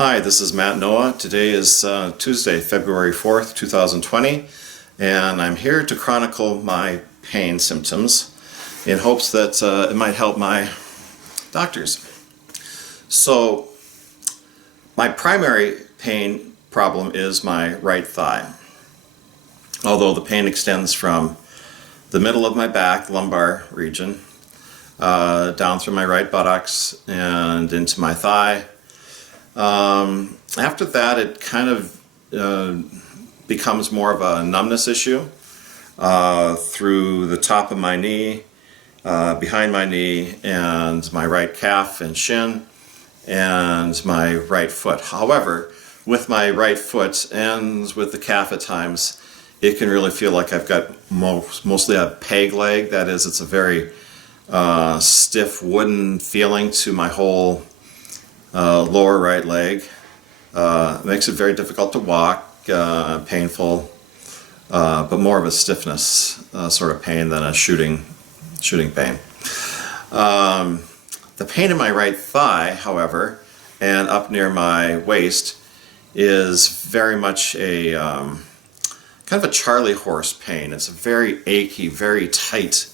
Hi, this is Matt Noah. Today is Tuesday, February 4th, 2020, and I'm here to chronicle my pain symptoms in hopes that it might help my doctors. So, my primary pain problem is my right thigh, although the pain extends from the middle of my back, lumbar region, down through my right buttocks and into my thigh. After that, it kind of becomes more of a numbness issue through the top of my knee, behind my knee, and my right calf and shin, and my right foot. However, with my right foot and with the calf at times, it can really feel like I've got mostly a peg leg. That is, it's a very stiff wooden feeling to my whole lower right leg. Makes it very difficult to walk, painful, but more of a stiffness sort of pain than a shooting pain. The pain in my right thigh, however, and up near my waist, is very much a kind of a Charlie horse pain. It's a very achy, very tight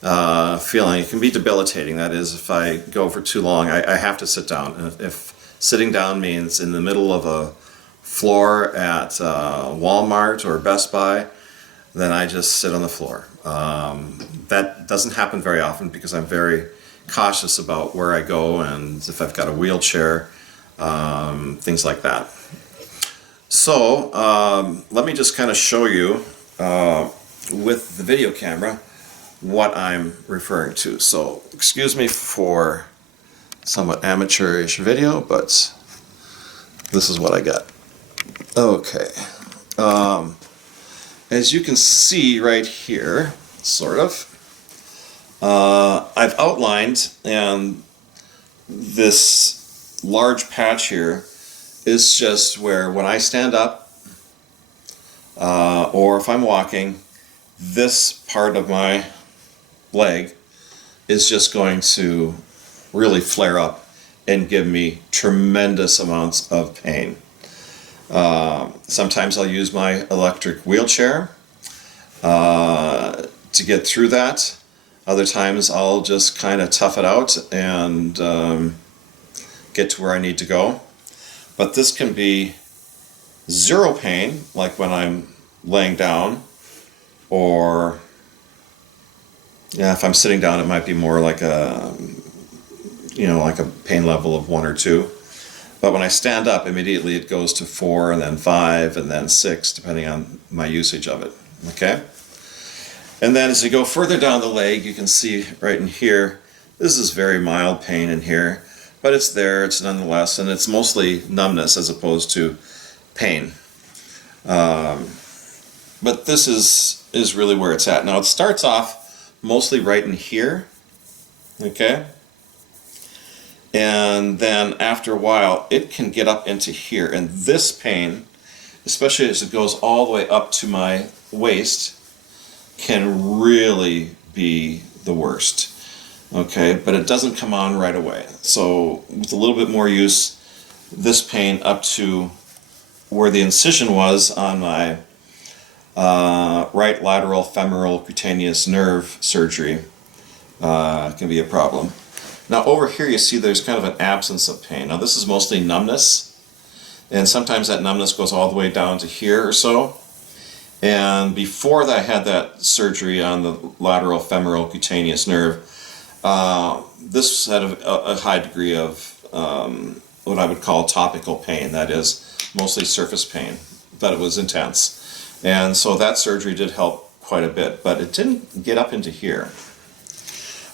feeling. It can be debilitating. That is, if I go for too long, I have to sit down. And if sitting down means in the middle of a floor at Walmart or Best Buy, then I just sit on the floor. That doesn't happen very often because I'm very cautious about where I go and if I've got a wheelchair, things like that. So let me just kind of show you with the video camera what I'm referring to. So excuse me for somewhat amateurish video, but this is what I got. Okay. As you can see right here, sort of, I've outlined, and this large patch here is just where when I stand up or if I'm walking, this part of my leg is just going to really flare up and give me tremendous amounts of pain. Sometimes I'll use my electric wheelchair to get through that. Other times I'll just kind of tough it out and get to where I need to go. But this can be zero pain, like when I'm laying down, or if I'm sitting down, it might be more like a pain level of 1 or 2. But when I stand up, immediately it goes to 4 and then 5 and then 6, depending on my usage of it. Okay? And then as you go further down the leg, you can see right in here, this is very mild pain in here, but it's there, it's nonetheless, and it's mostly numbness as opposed to pain. But this is really where it's at. Now it starts off mostly right in here, okay? And then after a while, it can get up into here. And this pain, especially as it goes all the way up to my waist, can really be the worst, okay? But it doesn't come on right away. So with a little bit more use, this pain up to where the incision was on my right lateral femoral cutaneous nerve surgery can be a problem. Now over here you see there's kind of an absence of pain. Now this is mostly numbness, and sometimes that numbness goes all the way down to here or so. And before that, I had that surgery on the lateral femoral cutaneous nerve, this had a high degree of what I would call topical pain. That is mostly surface pain, but it was intense. And so that surgery did help quite a bit, but it didn't get up into here.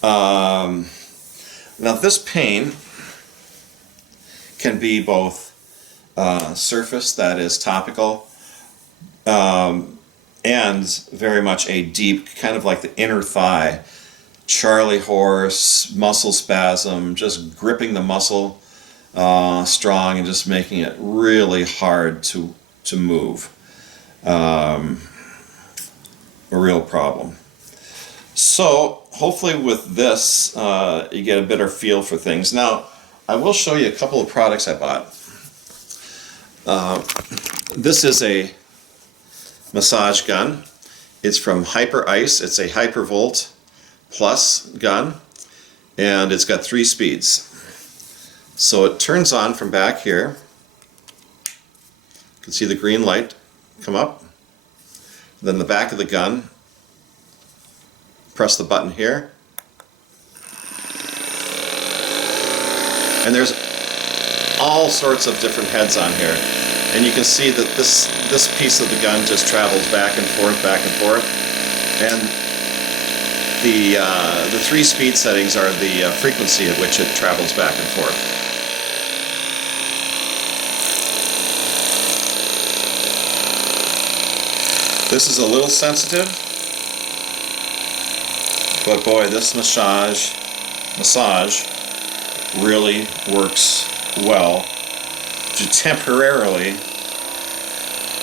Now this pain can be both surface, that is topical, and very much a deep, kind of like the inner thigh, Charlie horse, muscle spasm, just gripping the muscle strong and just making it really hard to move. A real problem. So hopefully with this you get a better feel for things. Now I will show you a couple of products I bought. This is a massage gun. It's from Hyperice. It's a Hypervolt Plus gun, and it's got 3 speeds. So it turns on from back here. You can see the green light come up. Then the back of the gun, press the button here, and there's all sorts of different heads on here. And you can see that this piece of the gun just travels back and forth, and the 3 speed settings are the frequency at which it travels back and forth. This is a little sensitive, but boy, this massage really works well to temporarily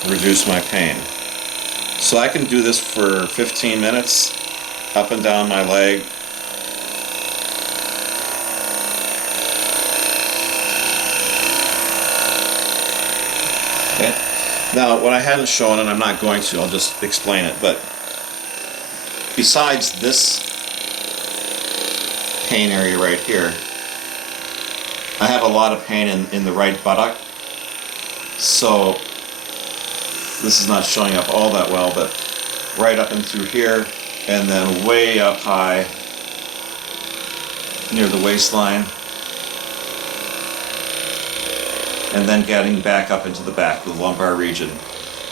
reduce my pain. So I can do this for 15 minutes, up and down my leg. Okay. Now, what I hadn't shown, and I'm not going to, I'll just explain it, but besides this pain area right here, I have a lot of pain in the right buttock. So this is not showing up all that well, but right up and through here, and then way up high near the waistline, and then getting back up into the back, the lumbar region.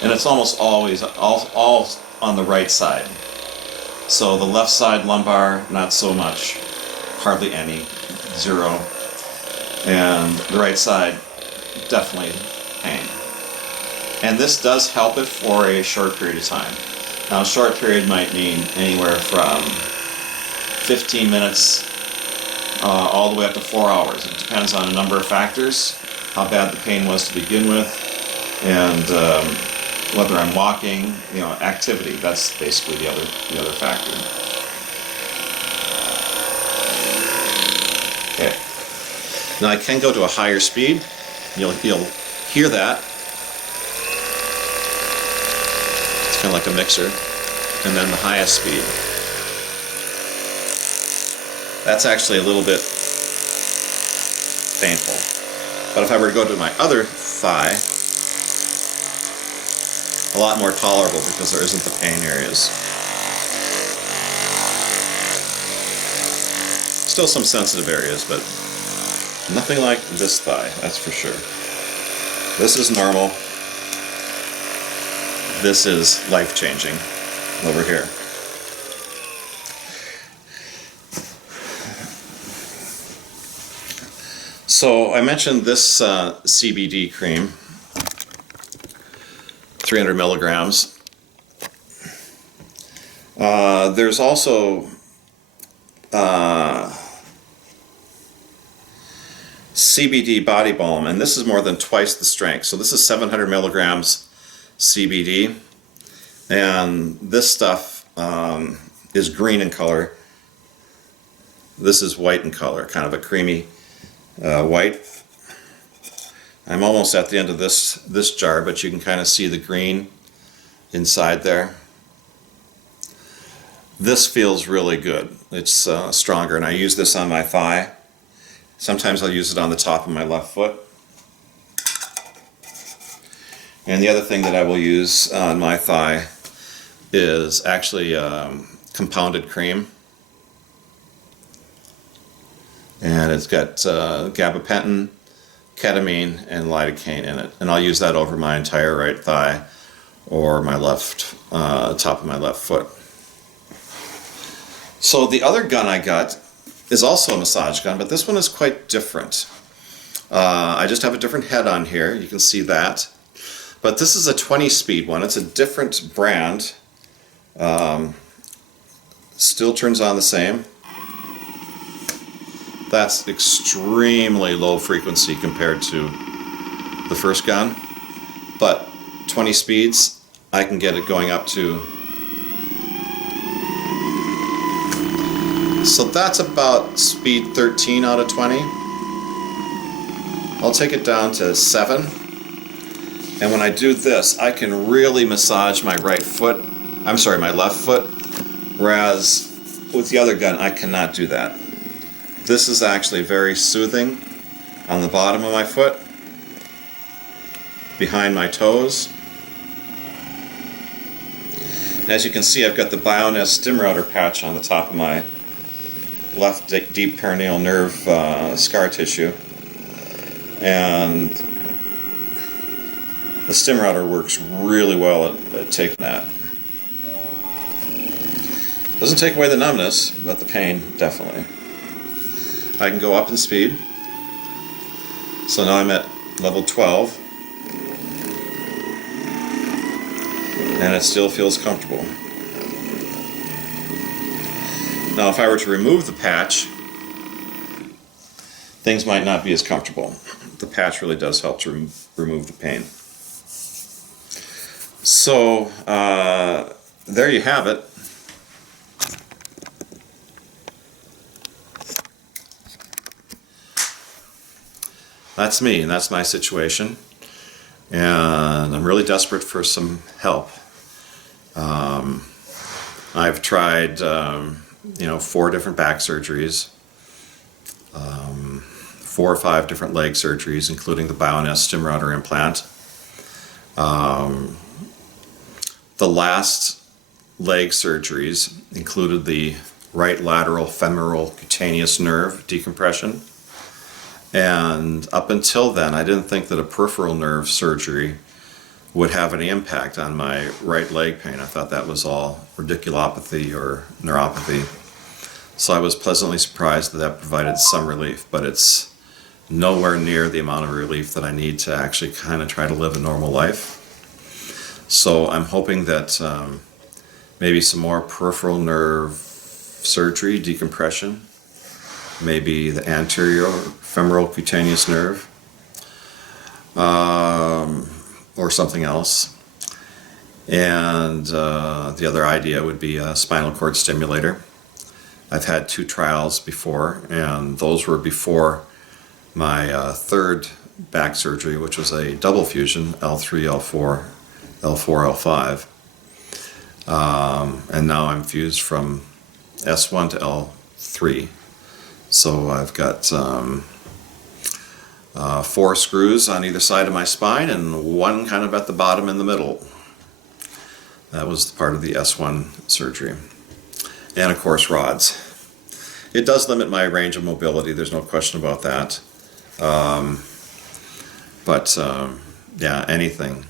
And it's almost always all on the right side. So the left side lumbar, not so much, hardly any, 0. And the right side, definitely pain. And this does help it for a short period of time. Now, a short period might mean anywhere from 15 minutes all the way up to 4 hours. It depends on a number of factors, how bad the pain was to begin with, and whether I'm walking, activity. That's basically the other factor. Okay. Now I can go to a higher speed. You'll hear that. It's kind of like a mixer. And then the highest speed. That's actually a little bit painful. But if I were to go to my other thigh, a lot more tolerable because there isn't the pain areas. Still some sensitive areas, but nothing like this thigh, that's for sure. This is normal. This is life-changing over here. So I mentioned this CBD cream, 300 milligrams. There's also CBD body balm, and this is more than twice the strength. So this is 700 milligrams CBD, and this stuff is green in color. This is white in color, kind of a creamy white. I'm almost at the end of this jar, but you can kind of see the green inside there. This feels really good. It's stronger, and I use this on my thigh. Sometimes I'll use it on the top of my left foot. And the other thing that I will use on my thigh is actually compounded cream. And it's got gabapentin, ketamine, and lidocaine in it. And I'll use that over my entire right thigh or my top of my left foot. So the other gun I got is also a massage gun, but this one is quite different. I just have a different head on here, you can see that. But this is a 20 speed one, it's a different brand. Still turns on the same. That's extremely low frequency compared to the first gun. But 20 speeds, I can get it going up to. So that's about speed 13 out of 20. I'll take it down to 7. And when I do this, I can really massage my right foot, I'm sorry, my left foot, whereas with the other gun, I cannot do that. This is actually very soothing on the bottom of my foot, behind my toes. And as you can see, I've got the Bioness stim router patch on the top of my left deep perineal nerve scar tissue. And the stim router works really well at taking that. Doesn't take away the numbness, but the pain, definitely. I can go up in speed. So now I'm at level 12. And it still feels comfortable. Now if I were to remove the patch, things might not be as comfortable. The patch really does help to remove the pain. So there you have it. That's me, and that's my situation. And I'm really desperate for some help. I've tried, 4 different back surgeries, 4 or 5 different leg surgeries, including the Bioness stim router implant. The last leg surgeries included the right lateral femoral cutaneous nerve decompression. And up until then, I didn't think that a peripheral nerve surgery would have any impact on my right leg pain. I thought that was all radiculopathy or neuropathy. So I was pleasantly surprised that that provided some relief, but it's nowhere near the amount of relief that I need to actually kind of try to live a normal life. So I'm hoping that maybe some more peripheral nerve surgery, decompression, maybe the anterior femoral cutaneous nerve, or something else. And the other idea would be a spinal cord stimulator. I've had 2 trials before, and those were before my 3rd back surgery, which was a double fusion, L3, L4, L4, L5. And now I'm fused from S1 to L3. So I've got 4 screws on either side of my spine and 1 kind of at the bottom in the middle. That was part of the S1 surgery. And of course rods. It does limit my range of mobility, there's no question about that. Yeah, anything.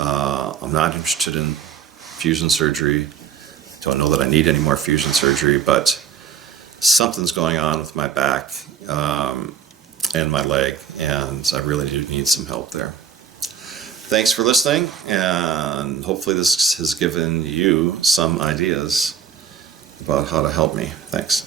I'm not interested in fusion surgery. Don't know that I need any more fusion surgery, but something's going on with my back and my leg, and I really do need some help there. Thanks for listening, and hopefully this has given you some ideas about how to help me. Thanks.